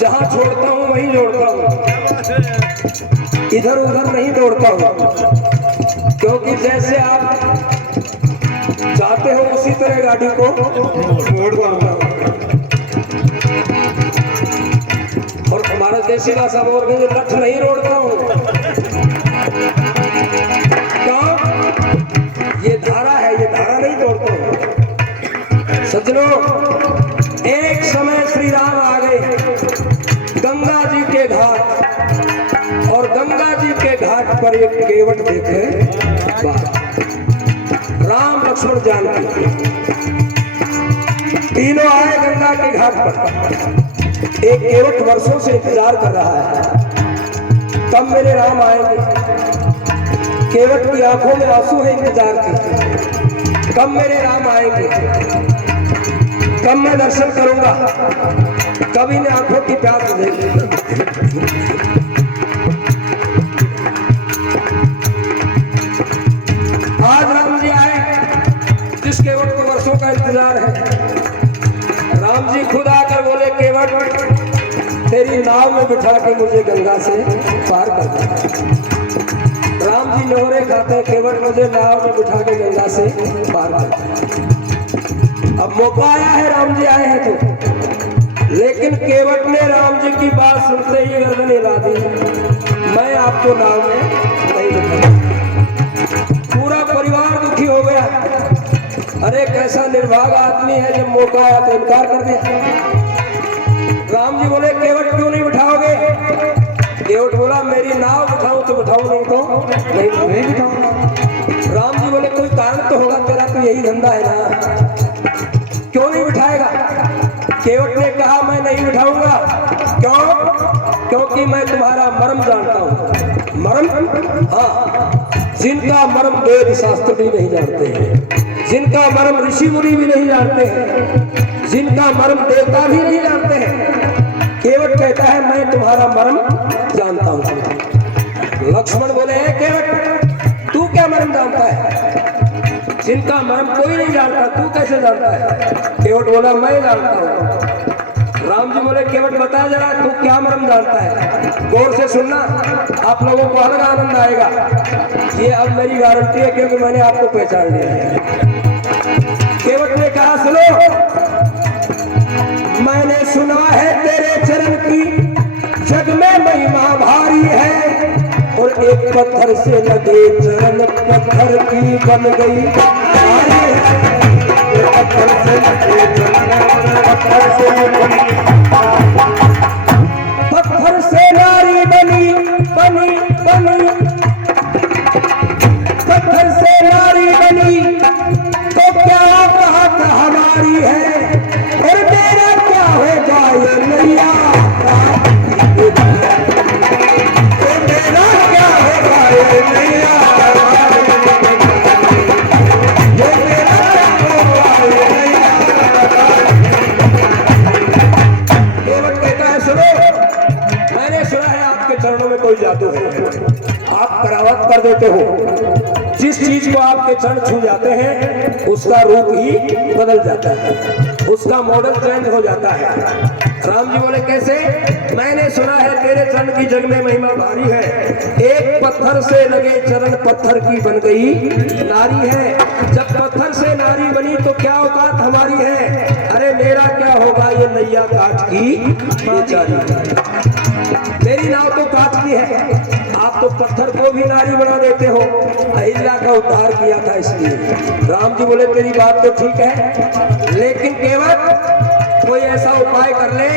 जहां छोड़ता हूं वहीं जोड़ता हूं, इधर उधर नहीं दौड़ता हूं, क्योंकि जैसे आप चाहते हो उसी तरह गाड़ी को मोड़ दूंगा। और हमारा देसी भाषा बोल के लठ नहीं रोड़ता हूं। क्यों? ये धारा है, ये धारा नहीं तोड़ता हूं। सज्जनों, एक समय श्री राम आ गए गंगा जी के घाट, और गंगा जी के घाट पर एक केवट देखे। राम लक्ष्मण जानकी तीनों आए गंगा के घाट पर। एक केवट वर्षों से इंतजार कर रहा है, कब मेरे राम आएंगे। केवट की आंखों में आंसू है इंतजार के, कब मेरे राम आएंगे, कब मैं दर्शन करूंगा, कब इन आंखों की प्यास बुझेगी। आज राम जी आए, जिस केवट को वर्षों का इंतजार है। राम जी खुद आकर बोले, केवट तेरी नाव में बिठा के मुझे गंगा से पार कर दे। राम जी नोरे खाते हैं, केवट मुझे नाव में बिठा के गंगा से पार कर दे। अब मौका आया है, राम जी आए हैं तो, लेकिन केवट ने राम जी की बात सुनते ही गर्दन हिला दी, मैं आपको नाव में नहीं बिठाऊंगा। पूरा परिवार दुखी हो गया। अरे कैसा निर्भाग आदमी है, जब मौका आया तो इनकार कर दिया। राम जी बोले, केवट क्यों नहीं बिठाओगे। केवट बोला, मेरी नाव बिठाऊं तो बिठाऊं, नहीं तो नहीं बिठाऊंगा। राम जी बोले, कोई कारण तो होगा, तेरा तो यही धंधा है ना, क्यों नहीं बिठाएगा। केवट ने कहा, मैं नहीं बिठाऊंगा। क्यों? क्योंकि मैं तुम्हारा मर्म जानता हूं। मर्म? हाँ, जिनका मर्म वेद शास्त्र भी नहीं जानते हैं, जिनका मर्म ऋषि मुनि भी नहीं जानते हैं, जिनका मर्म देवता भी नहीं जानते हैं, केवट कहता है मैं तुम्हारा मर्म जानता हूं। लक्ष्मण बोले, केवट तू क्या मर्म जानता है, जिनका मर्म कोई नहीं जानता, तू कैसे जानता है। केवट बोला, मैं जानता हूं। राम जी बोले, केवट बता जरा तू क्या मर्म जानता है, गौर से सुनना, आप लोगों को अलग आनंद आएगा। ये अब मेरी गारंटी है, क्योंकि मैंने आपको पहचान लिया है। केवट ने कहा, सुनो, मैंने सुना है तेरे चरण की जग में महिमा भारी है, और एक पत्थर से लगे चरण पत्थर की बन गई भारी है। पत्थर से लगे चरण पत्थर से नारी बनी बनी बनी, पत्थर से नारी बनी तो क्या बात हमारी है, और मेरा क्या होगा ये नैया, तो मेरा क्या होगा ये नैया, ये मेरा क्या होगा ये नैया। केवट कहता है, सुनो, मैंने सुना है आपके चरणों में कोई जादू है, आप करावत कर देते हो। जिस चीज को आपके चरण छू जाते हैं उसका रूप ही बदल जाता है, उसका मॉडल चेंज हो जाता है। राम जी बोले, कैसे। मैंने सुना है तेरे चरण की जग में महिमा भारी है, एक पत्थर से लगे चरण पत्थर की बन गई नारी है। जब पत्थर से नारी बनी तो क्या औकात हमारी है, अरे मेरा क्या होगा ये नैया काट की बेचारी, मेरी नाव तो काट की है, आप तो पत्थर को भी नारी बना देते हो। अहिल्या का उद्धार किया था इसलिए। राम जी बोले, तेरी बात तो ठीक है, लेकिन केवट कोई ऐसा उपाय कर ले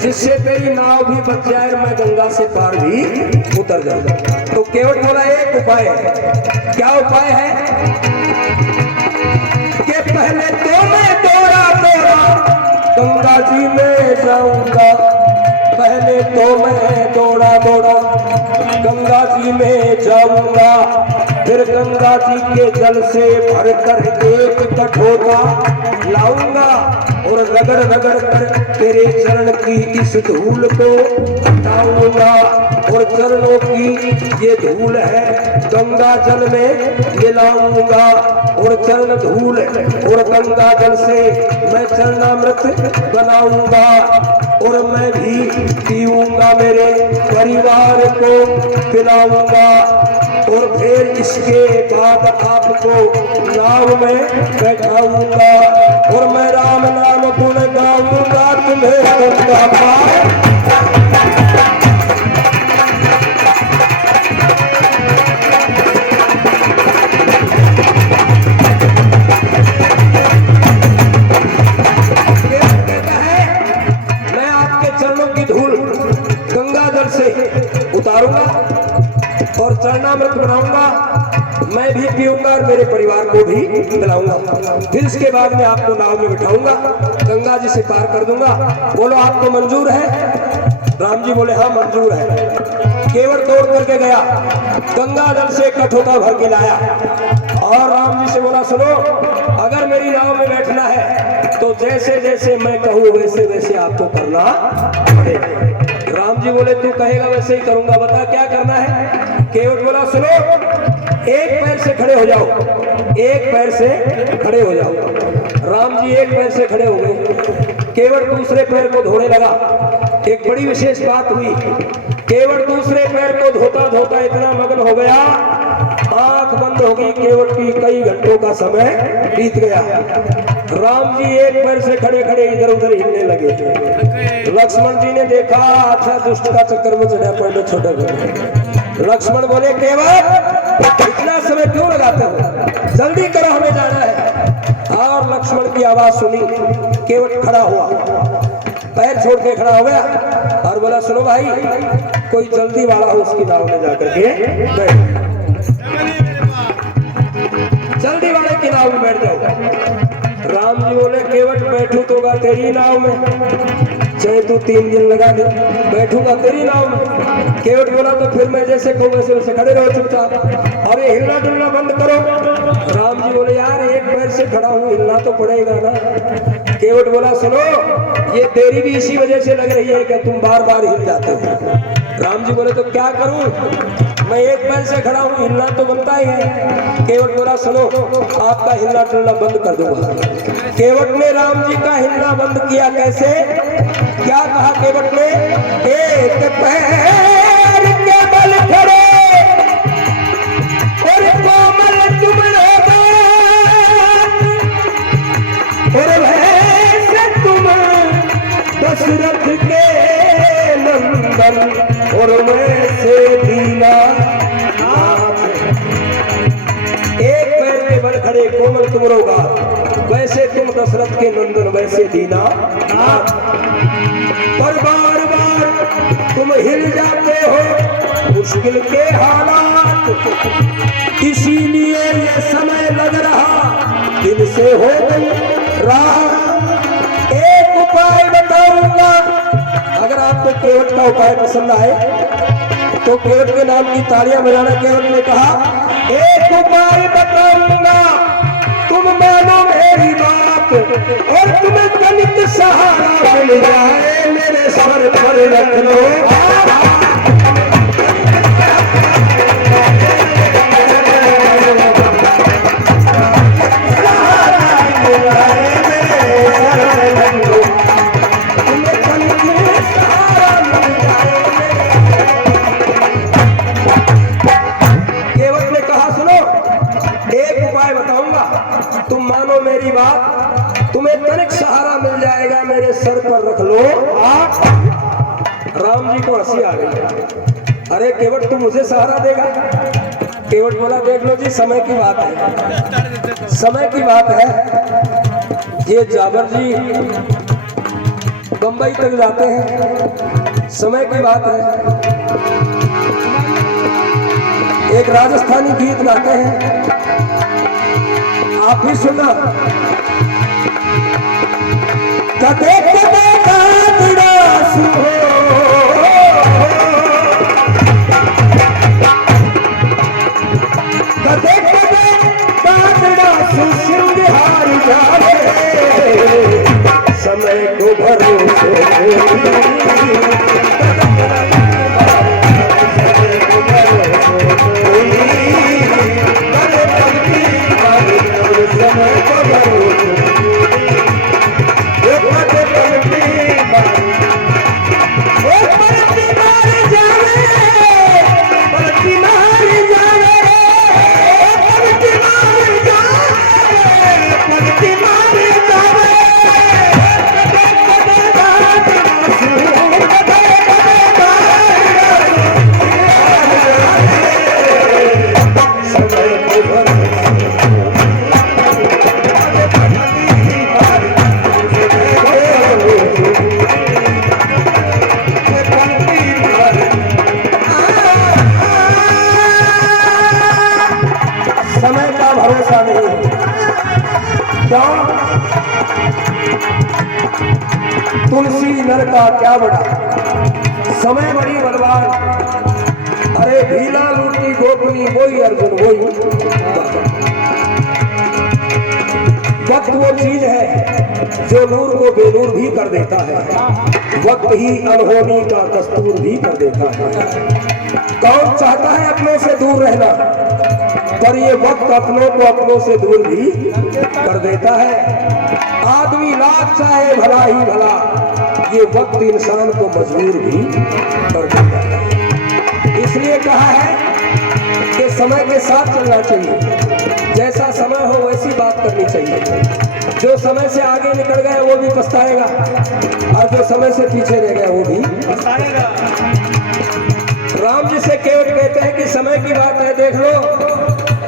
जिससे तेरी नाव भी बच जाए और मैं गंगा से पार भी उतर जाऊं। तो केवट बोला, एक उपाय है। क्या उपाय है कि पहले तो मैं दौड़ा गंगा जी में जाऊंगा, पहले तो मैं दौड़ा गंगा जी में जाऊंगा, फिर गंगा जी के जल से भरकर एक कठोरा लाऊंगा, और रगड़ रगड़ कर तेरे चरण की इस धूल को हटाऊंगा, और चरणों की ये धूल है गंगा जल में मिलाऊंगा, और चरण धूल और गंगा जल से मैं चरणामृत बनाऊंगा। और मैं भी पीऊंगा, मेरे परिवार को पिलाऊंगा और फिर इसके बाद आपको नाव में बैठाऊंगा और मैं राम नाम गुण गाऊंगा, तुम्हें गंगा पार। उतारूंगा और चरणामृत बनाऊंगा, मैं भी पीऊंगा और मेरे परिवार को भी पिलाऊंगा। फिर इसके बाद में आपको नाव में बिठाऊंगा, गंगा जी से पार कर दूंगा। बोलो आपको मंजूर है? राम जी बोले हाँ मंजूर है। केवट तोड़ करके गया, गंगा जल से कठोका भर के लाया और राम जी से बोला सुनो, अगर मेरी नाव में बैठना है तो जैसे जैसे मैं कहूँ वैसे वैसे आपको करना पड़ेगा। राम जी बोले तू कहेगा वैसे ही करूंगा, बता क्या करना है। केवट बोला सुनो, एक पैर से खड़े हो जाओ, एक पैर से खड़े हो जाओ। राम जी एक पैर से खड़े हो गए, केवट दूसरे पैर को धोने लगा। एक बड़ी विशेष बात हुई, केवट दूसरे पैर को धोता धोता इतना मग्न हो गया, आंख बंद हो गई केवट की, कई घंटों का समय बीत गया। राम जी एक पैर से खड़े खड़े इधर उधर हिलने लगे। लक्ष्मण जी ने देखा, अच्छा दुष्ट का चक्कर में चढ़ा पड़े छोटे बड़े। लक्ष्मण बोले केवट इतना समय क्यों लगाते हो, जल्दी करो हमें जाना है। और लक्ष्मण की आवाज सुनी, केवट खड़ा हुआ, पैर छोड़ के खड़ा हो गया और बोला सुनो भाई, कोई जल्दी वाला हो उसकी नाव में जाकर के बैठ, जल्दी वाले की नाव में बैठ जाओ। राम जी बोले केवट बैठू तो गा तेरी नाव में, चाहे तू 3 दिन लगा दे, बैठूंगा तेरी नाव में। केवट बोला तो फिर मैं जैसे कहूँ वैसे वैसे खड़े रहो चुपचाप, और ये हिलना डुलना बंद करो। राम जी बोले यार एक पैर से खड़ा हूँ, हिलना तो पड़ेगा ना। केवट बोला सुनो, ये तेरी भी इसी वजह से लग रही है कि तुम बार बार हिल जाते हो। राम जी बोले तो क्या करूं, मैं एक पैर से खड़ा हूं, हिलना तो बनता ही है। केवट बोला सुनो, आपका हिलना डुलना बंद कर दूंगा। केवट ने राम जी का हिलना बंद किया, कैसे, क्या कहा केवट ने, एक पैर के बल खड़े और कोमल तुमरे और वैसे तुम दशरथ के नंदन और वैसे दीना। एक पैर के बल खड़े कोमल तुम रोगा, वैसे तुम दशरथ के नंदन वैसे दीना। पर बार बार तुम हिल जाते हो मुश्किल के हालात, इसीलिए ये समय लग रहा दिन से हो गई रात। एक उपाय बताऊंगा, अगर आपको केवट का उपाय पसंद आए तो केवट के नाम की तालियां बजाना। केवट ने कहा एक उपाय बताऊंगा, तुम मानो मेरी बात और तुम्हें तनिक सहारा मिल जाए, मेरे सर पर रख लो। तुम मानो मेरी बात, तुम्हें तनिक सहारा मिल जाएगा, मेरे सर पर रख लो। राम जी को हंसी आ गई, अरे केवट तू मुझे सहारा देगा? केवट बोला देख लो जी, समय की बात है, समय की बात है। ये जाबर जी बंबई तक जाते हैं, समय की बात है। एक राजस्थानी गीत गाते हैं, आप भी सुना। कदे कदे कांगड़ा सुहो, कदे कदे कांगड़ा सुसिंहार जावे, समय को भरोसे लगा क्या बड़ा, समय बड़ी बलवान, अरे भीला लूटी गोपनी वही अर्जुन वही। वक्त वो चीज है जो नूर को बेनूर भी कर देता है, वक्त ही अनहोनी का दस्तूर भी कर देता है। कौन चाहता है अपनों से दूर रहना, पर ये वक्त अपनों को अपनों से दूर भी कर देता है। आदमी लाख चाहे भला ही भला, ये वक्त इंसान को मजबूर भी कर देता है। इसलिए कहा है कि समय के साथ चलना चाहिए, जैसा समय हो वैसी बात करनी चाहिए। जो समय से आगे निकल गया वो भी पछताएगा, और जो समय से पीछे रह गया वो भी पछताएगा। राम जी से केवट कहते हैं कि समय की बात है, देख लो,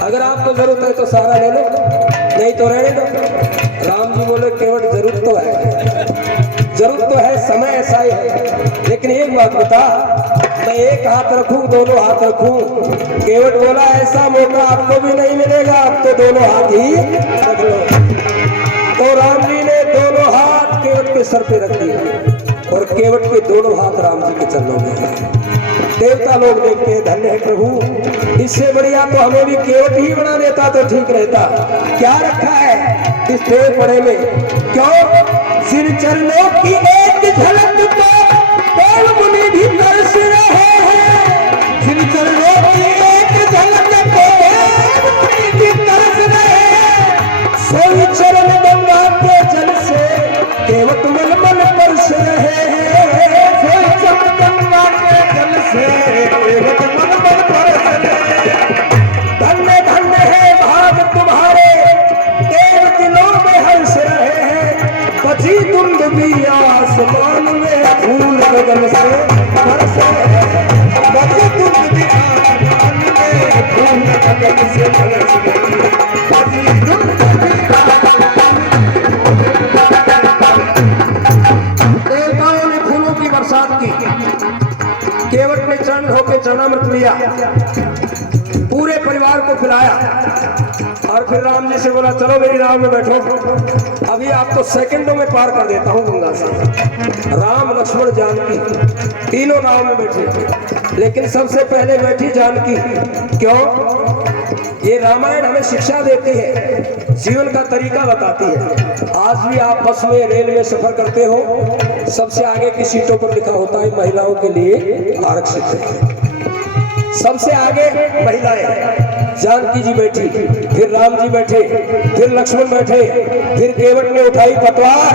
अगर आपको जरूरत है तो सारा ले लो, नहीं तो रहने दो। राम जी बोले केवट जरूरत तो है, जरूरत तो है, समय ऐसा ही है, लेकिन एक बात बता, मैं एक हाथ रखूं दोनों हाथ रखूं? केवट बोला ऐसा मौका आपको भी नहीं मिलेगा, अब तो दोनों हाथ ही रख लो। तो राम जी ने दोनों हाथ केवट के सर पे रख दिए, और केवट के दोनों हाथ राम जी के चरणों में। देवता लोग देखते हैं धन्य है प्रभु, इससे बढ़िया तो हमें भी केवट ही बना देता तो ठीक रहता। क्या रखा है इस देव पड़े में, क्यों? सिर चरणों की एक झलक को मुनि भी तरस रहे हैं, सिर चरणों की एक झलक को मुनि भी तरस रहे हैं। सोई चरण गंगा के जल से केवट मलमल बरस रहे हैं, सोई चरण गंगा के जल से केवट मलमल बरस रहे हैं। धन्य धन्य है भाग तुम्हारे, देव दिलों में हंस रहे हैं। बची तुम भी आसमान में फूल गगन से बरस रहे हैं, बची तुम भी आसमान में फूल गगन से बरस रहे हैं, बची तुम भी देवताओं ने फूलों की बरसात की, केवट ने चरण होकर चरणामृत लिया, पूरे परिवार को पिलाया, और फिर राम जी से बोला चलो मेरी नाव में बैठो, अभी आपको सेकंडों में पार कर देता हूँ गंगा से। राम लक्ष्मण जानकी तीनों नाव में बैठे, लेकिन सबसे पहले बैठी जानकी। क्यों? ये रामायण हमें शिक्षा देती है, जीवन का तरीका बताती है। आज भी आप बस में रेल में सफर करते हो, सबसे आगे की सीटों पर लिखा होता है महिलाओं के लिए आरक्षित है, सबसे आगे महिलाएं। जानकी जी बैठी, फिर राम जी बैठे, फिर लक्ष्मण बैठे, फिर केवट ने उठाई पतवार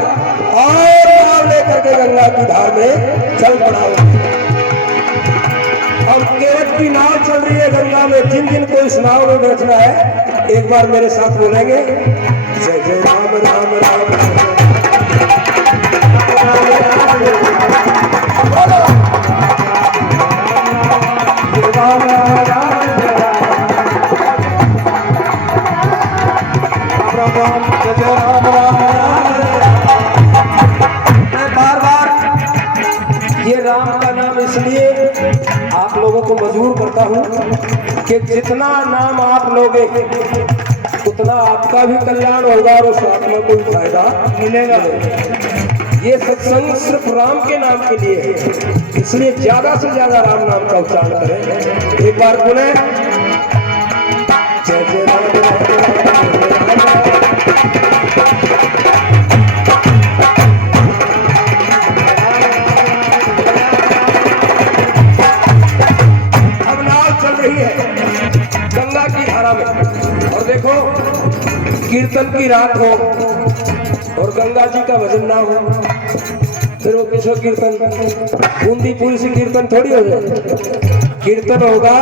और नाव लेकर के गंगा की धार में चल पड़ा। अब केवट की नाव चल रही है गंगा में, जिन जिन को इस नाव में बैठना है एक बार मेरे साथ बोलेंगे जय जय राम राम राम बार बार ये राम का नाम इसलिए आप लोगों को मजबूर करता हूँ कि जितना नाम आप लोगे उतना आपका भी कल्याण होगा और उस आत्मा को भी फायदा मिलेगा। ये सत्संग सिर्फ राम के नाम के लिए है, इसलिए ज्यादा से ज्यादा राम नाम का उच्चारण करें। एक बार बोले जय जय राम गंगा की धारा में। और देखो कीर्तन की रात हो और गंगा जी का भजन ना हो, फिर वो किशोर कीर्तन बूंदी पुल से कीर्तन थोड़ी हो जाए। कीर्तन होगा,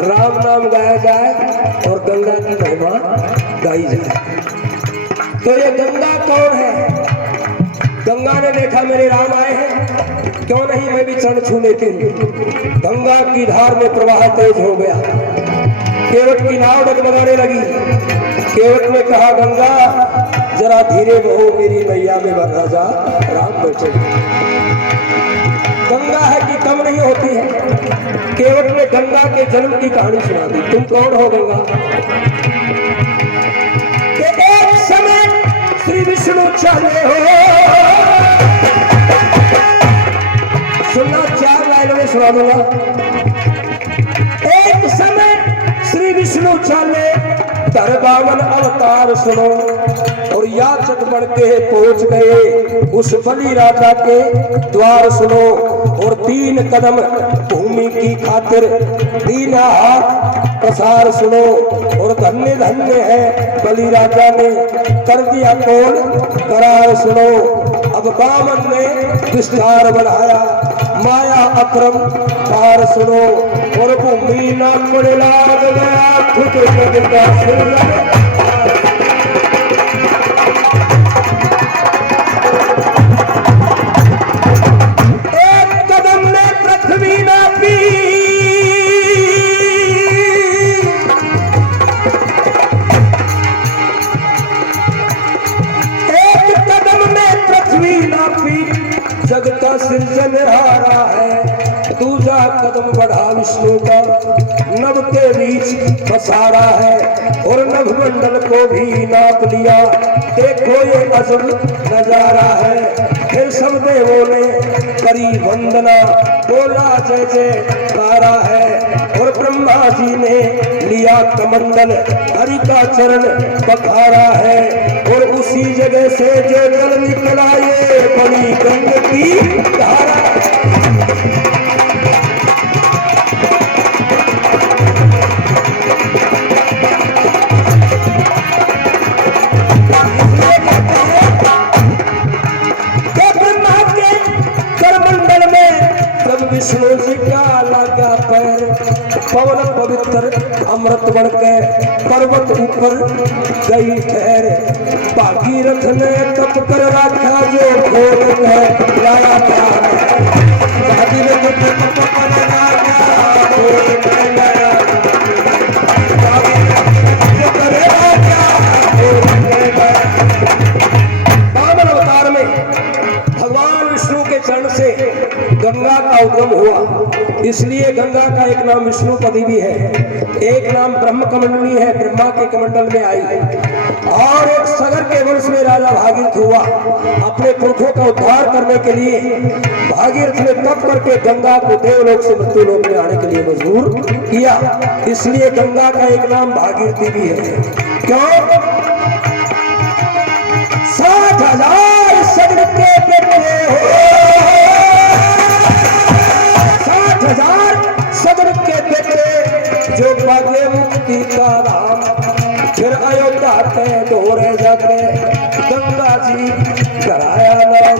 राम नाम गाया जाए और गंगा की महिमा गाई जाए। तो ये गंगा कौन है? गंगा ने देखा मेरे राम आए हैं, क्यों नहीं मैं भी चरण छू लेती हूँ। गंगा की धार में प्रवाह तेज हो गया, केवट की नाव डगमगाने लगी। केवट ने कहा गंगा जरा धीरे बहो, मेरी मैया में राजा राम बैठे। गंगा है कि कम नहीं होती है। केवट ने गंगा के जन्म की कहानी सुना दी। तुम कौन हो गंगा? कि एक समय श्री विष्णु चाहे हो सुना दूंगा। एक समय श्री विष्णु चाले धरबावन अवतार सुनो, और याचक बढ़ के पहुंच गए उस बलि राजा के द्वार सुनो, और 3 कदम भूमि की खातिर 3 हाथ प्रसार सुनो, और धन्य धन्य है बलि राजा ने कर दिया कौन करार सुनो। अब बामन ने विस्तार बढ़ाया माया अक्रम पार सुनो, और भूमि ना पड़े लाग गया खुद का एक कदम ने पृथ्वी नापी, एक कदम ने पृथ्वी नापी, जग का सृजनहारा है। दूसरा कदम बढ़ा विष्णु का, नभ के बीच पसारा है, और नभ मंडल को भी नाप लिया। देखो ये अजब नजारा है। फिर सब देवों ने करी वंदना, बोला जय जयकारा है, और ब्रह्मा जी ने लिया कमंडल, हरि का चरण पखारा है, और उसी जगह से जो जल निकला ये बड़ी गंग की धारा। विष्णु जी का लगा पैर, पवन पवित्र अमृत बन के पर्वत ऊपर गई ठहर। भागीरथ ने तप कर रखा जो खोल है लाया प्राण, भागीरथ ने तप कर रखा खोल है लाया, बामन अवतार में भगवान विष्णु के चरण से गंगा का उद्गम हुआ, इसलिए गंगा का एक नाम विष्णुपदी भी है, एक नाम ब्रह्म कमंडली है, ब्रह्मा के कमंडल में आई, और एक सगर के वंश में राजा भागीरथ हुआ। अपने पुरखों का उद्धार करने के लिए भागीरथ ने तप करके गंगा को देवलोक से मृत्युलोक में आने के लिए मजबूर किया, इसलिए गंगा का एक नाम भागीरथी भी है। क्यों? 60,000 सगर के बेटे हो, 60,000 सगर के बेटे जो भाग्य मुक्ति का राम, फिर अयोध्या के ढोरे जाके गंगा जी कराया नाम।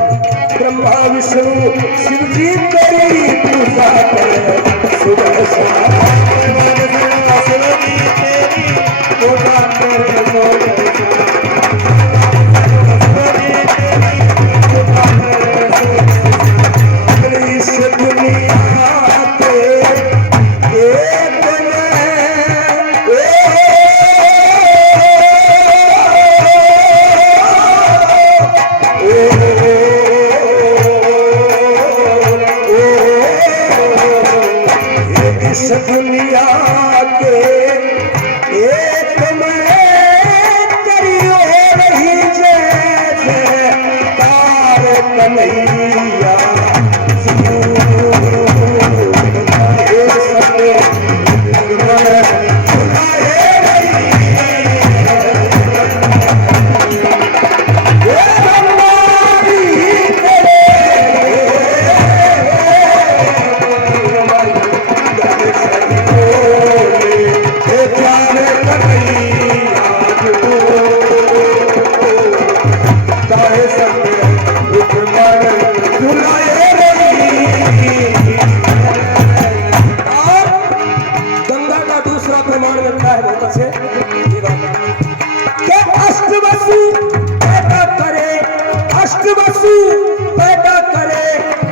ब्रह्मा विष्णु शिव जी तेरी पूजा करे, सुबह शाम शिव जी तेरी पूजा करे, दुनिया के एक में करियो रही जैसे तार कन्हैया,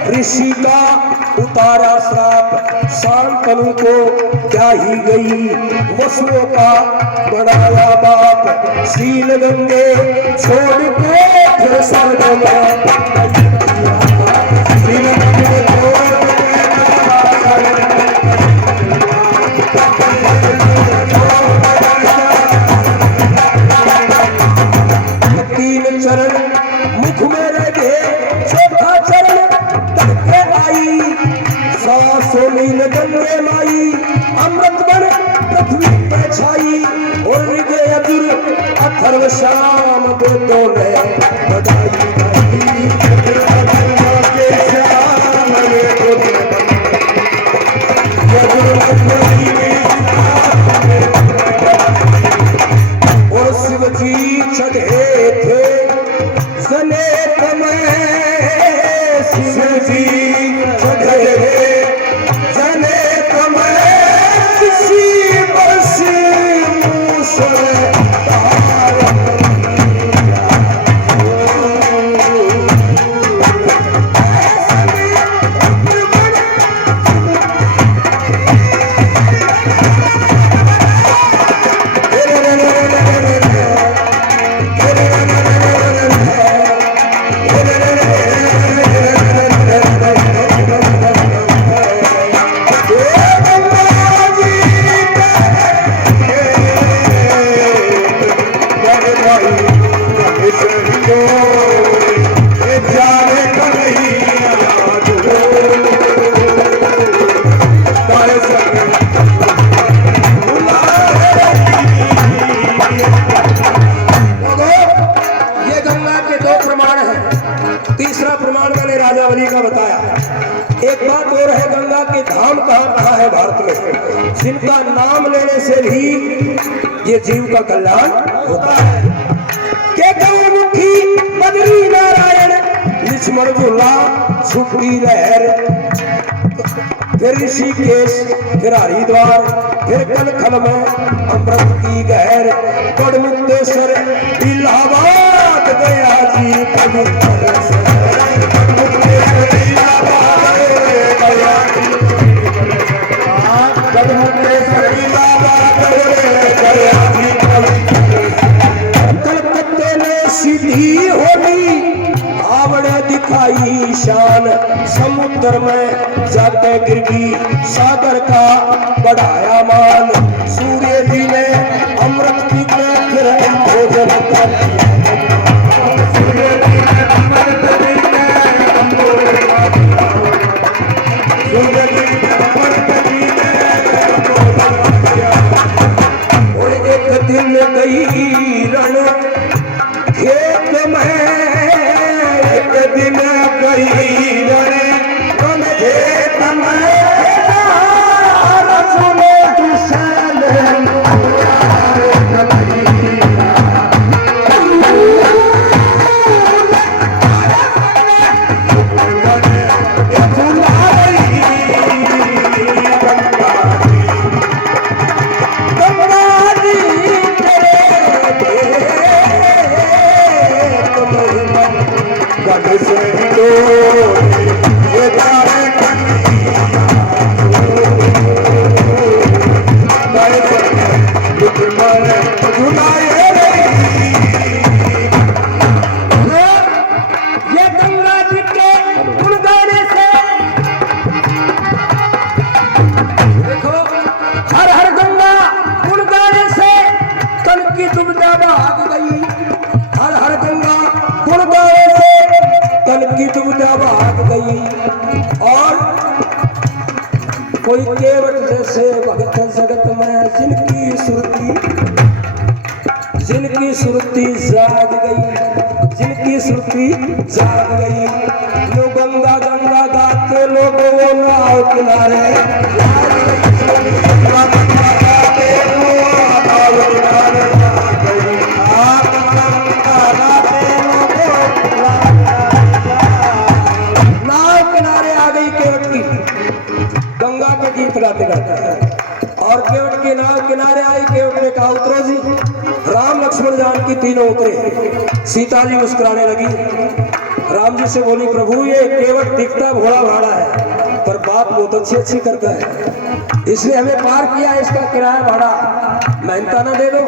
ऋषि का उतारा श्राप, शांतनु को क्या ही गई वसुओं का बनाया बाप, शील गंगे छोड़ के फिर स्वर्ग में चरण मुख में रह गए, चौथा चरण तड़के आई, सांस सोनील गंगे माई अमृत बन पृथ्वी पे छाई और विजय अजुर अथर्व शाम गोदों ने बधाई और शिव जी चढ़े थे जनेत में शिव जी चढ़े जनेत में किसी बस मूसर तीसरा प्रमाण मैंने राजावली का बताया। एक बात और है, गंगा के धाम कहाँ है भारत में, जिनका नाम लेने से भी ये जीव का कल्याण होता है। के गौमुखी बद्री नारायण लक्ष्मण झूला छुपी लहर, फिर ऋषिकेश, फिर हरिद्वार, फिर कनखल में अमृत की गहर, गढ़मुक्तेश्वर, इलाहाबाद गया जी पवित्र कलकत्ते में सीधी होली आवड़े दिखाई शान, समुद्र में जाके गिरगी सागर का बढ़ाया मान, सूर्य जी ने अमृत पी के फिर भोजन कर दिन गई रण खेत में, एक दिन गई रण खेत में, भाग गई। और कोई केवट जैसे भगत जगत में जिनकी सुरती जाग गई, जिनकी सुरती जाग गई, जो गंगा गंगा गाते लोगों वो नाव किनारे गंगा के गीत गाते गाते। और केवट की नाव किनारे आई, केवट ने कहा उतरो जी। राम लक्ष्मण जानकी तीनों उतरे। सीता जी मुस्कुराने लगी, राम जी से बोली प्रभु ये केवट दिखता भोला भाड़ा है पर बात बहुत अच्छी अच्छी करता है, इसलिए हमें पार किया, इसका किराया भाड़ा मेहनता ना दे दो।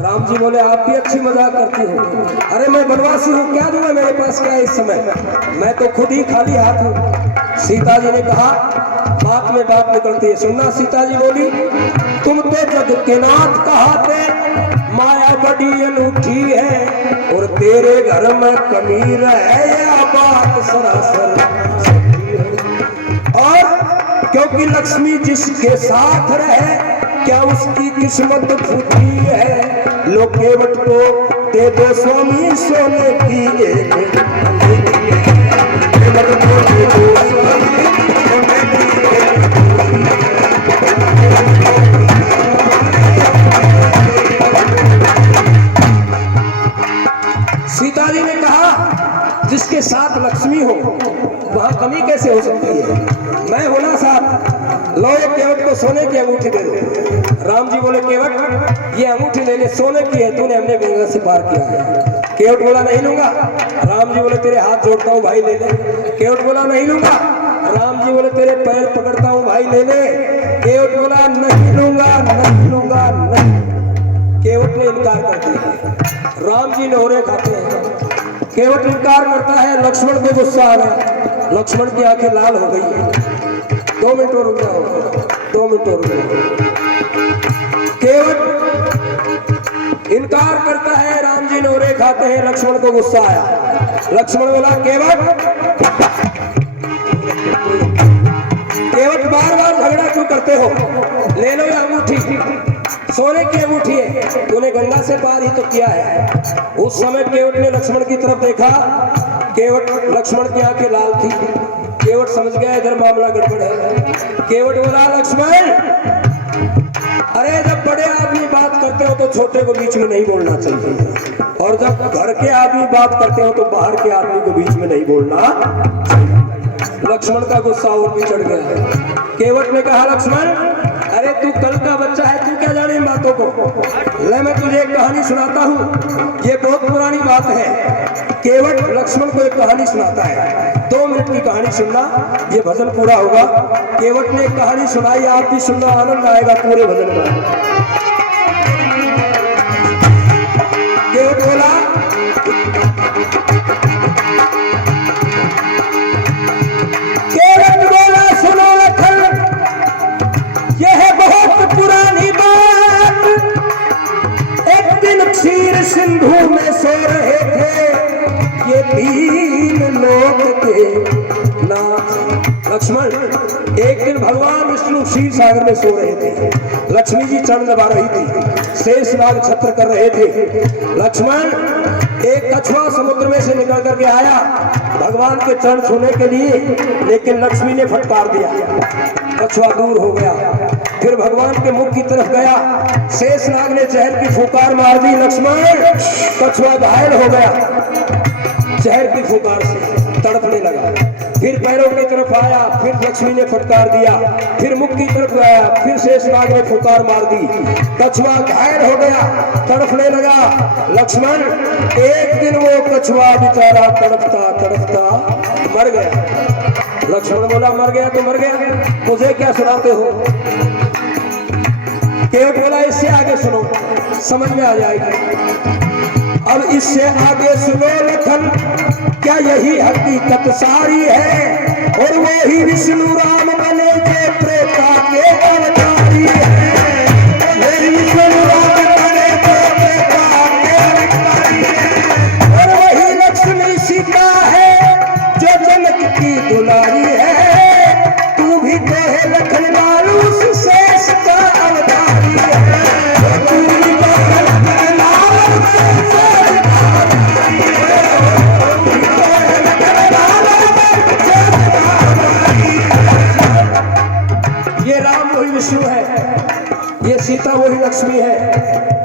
राम जी बोले आप भी अच्छी मजाक करती हो, अरे मैं बनवासी हूँ, क्या दूंगा, मेरे पास क्या है इस समय, मैं तो खुद ही खाली हाथ हूँ। सीता जी ने कहा बात में बात निकलती है, सुनना। सीता जी बोली तुम तो जग के नाथ कहाते, माया बड़ी अनूठी है और तेरे घर में कमीर है, या बात सरासर। और क्योंकि कि लक्ष्मी जिसके साथ रहे क्या उसकी किस्मत फूटी है। लो केवट को दे दो स्वामी सोने की एक अंगूठी, केवट को दे दो स्वामी सोने की एक सीता जी ने कहा जिसके साथ लक्ष्मी हो वहां कमी कैसे हो सकती है, मैं होना साथ। लो ये केवट को सोने की अंगूठी दे दो। राम जी बोले केवट ये अंगूठी ले ले, सोने की है, तूने हमने गंगा से पार किया है। केवट बोला नहीं लूंगा। राम जी बोले तेरे हाथ जोड़ता हूँ भाई ले ले। केवट बोला नहीं लूंगा। राम जी बोले तेरे पैर पकड़ता हूँ भाई ले ले। केवट बोला नहीं लूंगा नहीं लूंगा नहीं। केवट ने इनकार कर दिया। राम जी नोरे खाते हैं। केवट इनकार करता है, लक्ष्मण को गुस्सा आ गया। लक्ष्मण की आंखें लाल हो गई। 2 मिनट और रुक जाओ, 2 मिनट और रुक जाओ। केवट इनकार करता है, राम जी नोरे खाते हैं, लक्ष्मण को गुस्सा आया। लक्ष्मण बोला केवट बार बार झगड़ा क्यों करते हो, ले लो ये अंगूठी, सोने की अंगूठी है, तूने गंगा से पार ही तो किया है। उस समय केवट ने लक्ष्मण की तरफ देखा। केवट लक्ष्मण की आंखें लाल थी। केवट समझ गया इधर मामला गड़बड़ है। केवट बोला लक्ष्मण अरे जब बड़े आदमी बात करते हो तो छोटे को बीच में नहीं बोलना चाहिए, और जब घर के आदमी बात करते हो तो बाहर के आदमी को बीच में नहीं बोलना चाहिए। लक्ष्मण का गुस्सा और भी चढ़ गया। केवट ने कहा लक्ष्मण अरे तू कल का बच्चा है, तू क्या जाने इन बातों को। ले मैं तुझे एक कहानी सुनाता हूँ, ये बहुत पुरानी बात है। केवट लक्ष्मण को एक कहानी सुनाता है। 2 मिनट की कहानी सुनना, ये भजन पूरा होगा। केवट ने एक कहानी सुनाई, आप भी सुनना, आनंद आएगा पूरे भजन में। केवट बोला सुनो लखन यह बहुत पुरानी बात। एक दिन क्षीर सिंधु में सो रहे थे ये 3 लोक के नाथ। लक्ष्मण एक दिन भगवान विष्णु क्षीर सागर में सो रहे थे। लक्ष्मी जी चरण दबा रही थी, शेषनाग छत्र कर रहे थे। लक्ष्मण एक कछुआ समुद्र में से निकल करके आया भगवान के चरण छूने के लिए, लेकिन लक्ष्मी ने फटकार दिया, कछुआ दूर हो गया। फिर भगवान के मुख की तरफ गया, शेषनाग ने जहर की फुकार मार दी। लक्ष्मण कछुआ घायल हो गया, जहर की फुकार से तड़पने लगा। फिर पैरों की तरफ आया, फिर लक्ष्मी ने फटकार दिया। फिर मुख की तरफ गया, फिर शेषनाग ने फुकार मार दी। कछुआ घायल हो गया, तड़पने लगा। लक्ष्मण एक दिन वो कछुआ बेचारा तड़पता तड़पता मर गया। लक्ष्मण बोला मर गया तो मर गया, मुझे क्या सुनाते हो। केवट बोला इससे आगे सुनो, समझ में आ जाएगी। अब इससे आगे सुनो लखन, क्या यही हकीकत सारी है, और वो ही विष्णु राम बने जे त्रेता के अवतारी है। विष्णु राम बने जे त्रेता के अवतारी है, और वही लक्ष्मी सीता है जो जनक की दुलारी है। तू भी तो है लखन लालू शेष का अवतारी है। तू भी तो है लखन लालू शेष का अवतारी है। ये राम वही विष्णु है, ये सीता वही लक्ष्मी है,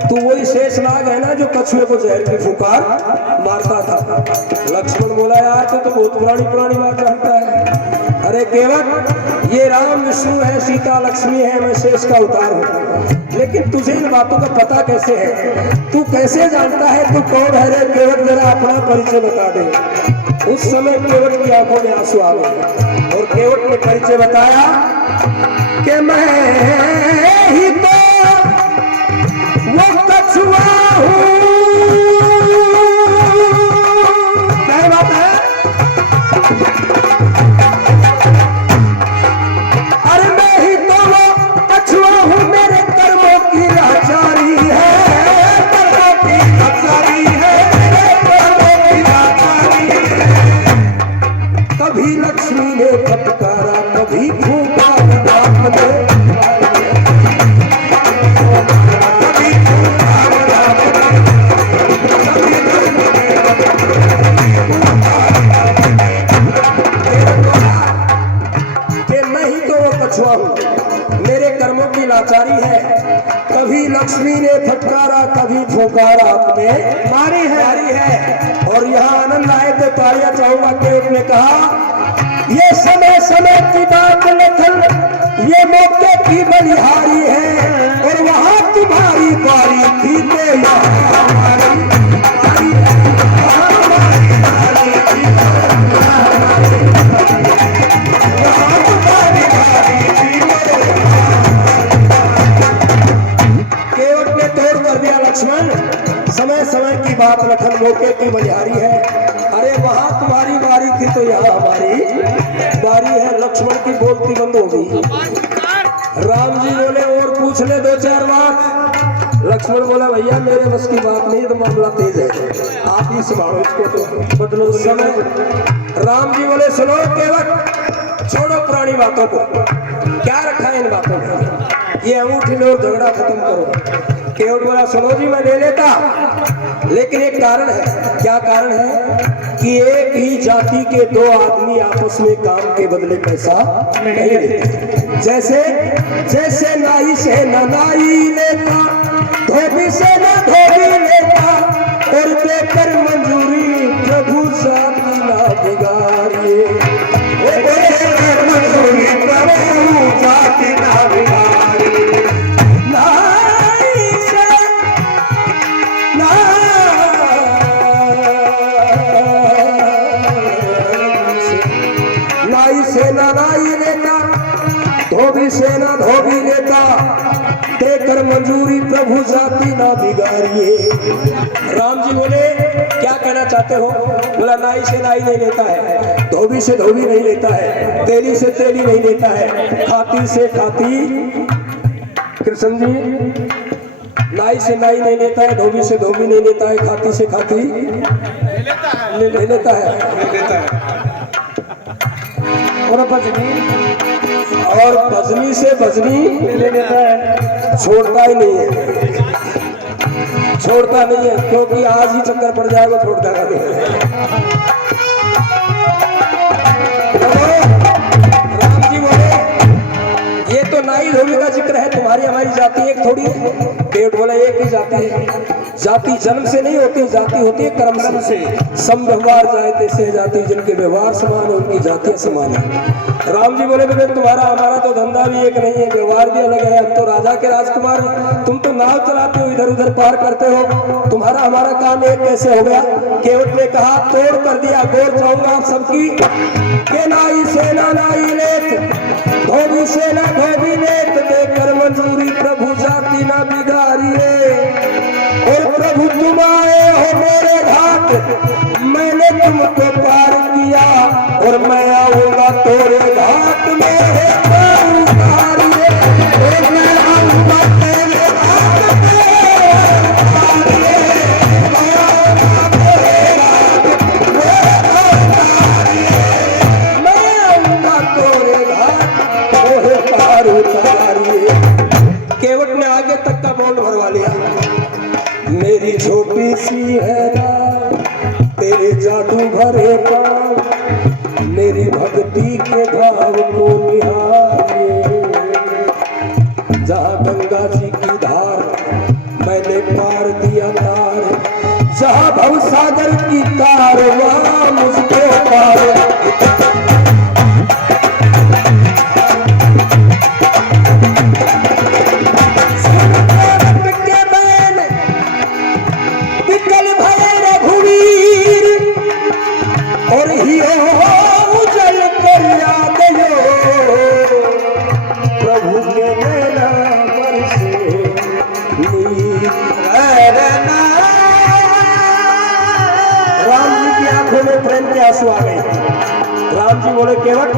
तू वही शेषनाग है ना जो कछुए को जहर की फुकार मारता था। लक्ष्मण बोला यार तो बहुत पुरानी बात जानता है। अरे केवट ये राम विष्णु है, सीता लक्ष्मी है, मैं शेष का अवतार हूँ, लेकिन तुझे इन बातों का पता कैसे है, तू कैसे जानता है, तू कौन है रे केवट, जरा अपना परिचय बता दे। उस समय केवट की आंखों में आंसू आ गए और केवट ने परिचय बताया कि मैं ही तो वो कछुआ हूँ। क्या बात है? अरे मैं ही तो वो कछुआ हूँ, मेरे कर्मों की लाचारी है, कर्मों की लाचारी है, कर्मों की लाचारी है। कभी लक्ष्मी ने फटकारा, कभी फूका अपने मेरे कर्मों की लाचारी है। कभी लक्ष्मी ने फटकारा, कभी फुकारा, अपने मारी है। और यहाँ आनंद आए तो तालियां चाहूंगा। केवट ने कहा, ये समय समय की बात लखन, ये मौके की बलिहारी है। और वहां तुम्हारी बारी थी तो यहाँ हमारी बारी है। लक्ष्मण, समय समय की बात लखन, मौके की बलिहारी है। अरे वहां तुम्हारी बारी थी तो यहाँ हमारी बारी है। लक्ष्मण की बोलती बंद हो गई। राम जी बोले, और पूछ ले दो चार बात। लक्ष्मण बोला, भैया मेरे बस की बात नहीं, तो मामला तेज है, आप ही संभालो इसको, तो बदलो समय। राम जी बोले, सुनो केवट, छोड़ो पुरानी बातों को, क्या रखा है इन बातों को, ये अंगूठी लो, झगड़ा खत्म करो। केवट बोला, सुनो जी मैं ले लेता, लेकिन एक कारण है। क्या कारण है? कि एक ही जाति के दो आदमी आपस में काम के बदले पैसा नहीं लेते। जैसे नाई से न नाई लेता, धोबी से न धोबी लेता, और देकर मंजूरी प्रभु जाति ना बिगाड़िए। मंजूरी प्रभु जाति ना बिगाड़िए। नाई लेता, धोबी से ना धोबी लेता, देकर मंजूरी प्रभु जाति ना बिगाड़िए। राम जी बोले, क्या कहना चाहते हो? बोला, नाई से नाई नहीं लेता है, धोबी से धोबी नहीं लेता है, तेली से तेली नहीं लेता है, खाती से खाती, कृष्ण जी, नाई से नाई नहीं लेता है, धोबी से धोबी नहीं लेता है, खाती से खाती ले लेता है। और बजनी से बजनी ले लेता है, छोड़ता ही नहीं है, छोड़ता नहीं है, क्योंकि आज ही चक्कर पड़ जाएगा, छोड़ता नहीं है। राम जी बोले, ये तो नाई धोबी का जिक्र है, तुम्हारी हमारी जाति एक थोड़ी है। केवट बोला, एक ही जाति है। जाति जन्म से नहीं होती, जाति होती है कर्म से। सम व्यवहार जायते से जाति, जिनके व्यवहार समान है उनकी जातियां समान है। राम जी बोले, बेटे तुम्हारा हमारा तो धंधा भी एक नहीं है, व्यवहार भी अलग है। अब तो राजा के राजकुमार, तुम तो नाव चलाते हो, इधर उधर पार करते हो, तुम्हारा हमारा काम एक कैसे हो गया? केवट ने कहा, तोड़ कर दिया, गौर चाहूंगा आप सबकी। के नाई से ना नाई लेत, धोबी से ना धोबी लेत, देकर मंजूरी प्रभु जाति ना बिगाड़िए। और प्रभु तुम आए हो मेरे घाट, मैंने तुमको पार किया, और मैं आऊंगा तोरे घाट मेरे पार उतारिए। और मैं आऊंगा तेरे घाट मेरे पार उतारिए। मैं आऊंगा तेरे घाट मेरे उतारिए। मैं आऊंगा तोरे घाट मेरे पार उतारिए। केवट ने आगे तक का बोल भरवा लिया। मेरी छोटी सी है ना तेरे जादू भरे पाँव, मेरी भक्ति के भाव को निहारे। जहाँ गंगा जी की धार मैंने पार दिया तार, जहाँ भवसागर की तार वहाँ मुझको पार। प्रेम के आंसू आ गए। राम जी बोले, केवट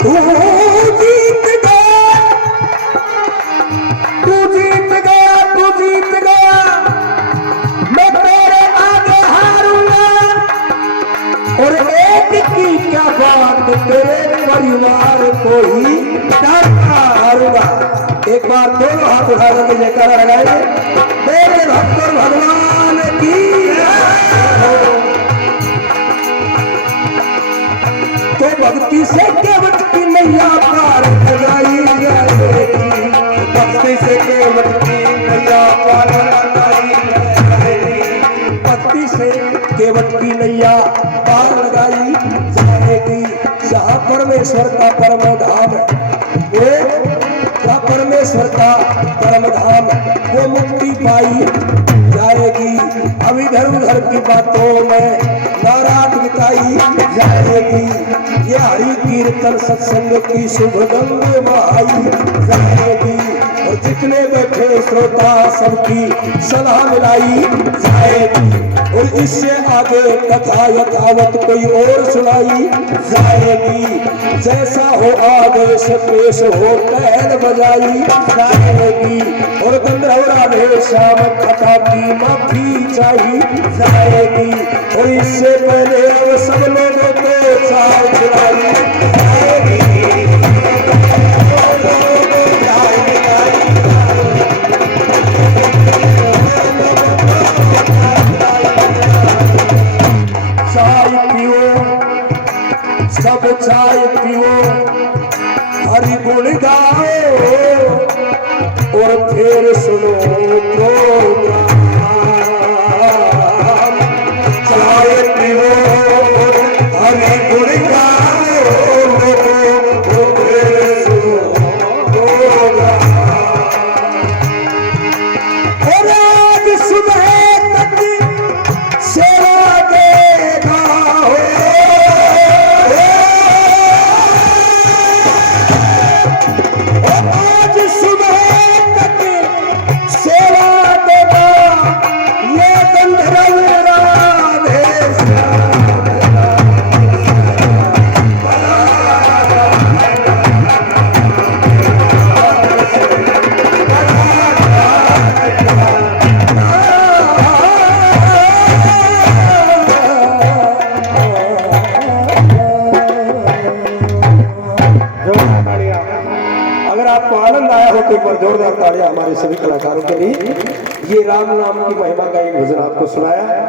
तू जीत गया, तू जीत गया, तू जीत गया, मैं तेरे आगे हारूंगा। और एक की क्या बात मेरे परिवार को ही डराऊंगा। एक बार दोनों हाथ उठा करके जयकारा लगाएंगे, मेरे भक्त भगवान की तो भक्ति से केवट की नैया पार लगाई जाएगी, भक्ति से केवट की नैया पार लगाई जाएगी, भक्ति से केवट की नैया पार लगाई जाएगी। जहाँ परमेश्वर का परम धाम है, वो परमेश्वर का परम धाम, वो मुक्ति पाई जाएगी। अब इधर उधर की बातों में नाराज बिताई जाएगी। ये हरि कीर्तन सत्संग की शुभ गंग बहाई जाएगी, और जितने बैठे श्रोता सबकी सलाह मिलाई जाएगी, और इससे आगे कथा यथावत कोई और सुनाई जाएगी। जैसा हो आदेश पेश हो पहल बजाई जाएगी, और गंधर्व राधे श्याम कथा की माफी चाहिए जाएगी, और इससे पहले अब सब लोगों को चाय खिलाई जाएगी। चाय पियो, सब चाय पियो, हरि गुण गाओ, और फिर सुनो प्रोग्राम। चाय पियो, हरि गुण गाओ, और फिर सुनो प्रोग्राम। और आज सुबह तक सेवा देगा हो, आज सुबह तक सेवा देगा ये गंधर्व राधे अगर आपको आनंद आया हो तो एक बार जोरदार तालियां हमारे सभी कलाकारों के लिए। ये राम नाम की महिमा का एक भजन आपको सुनाया।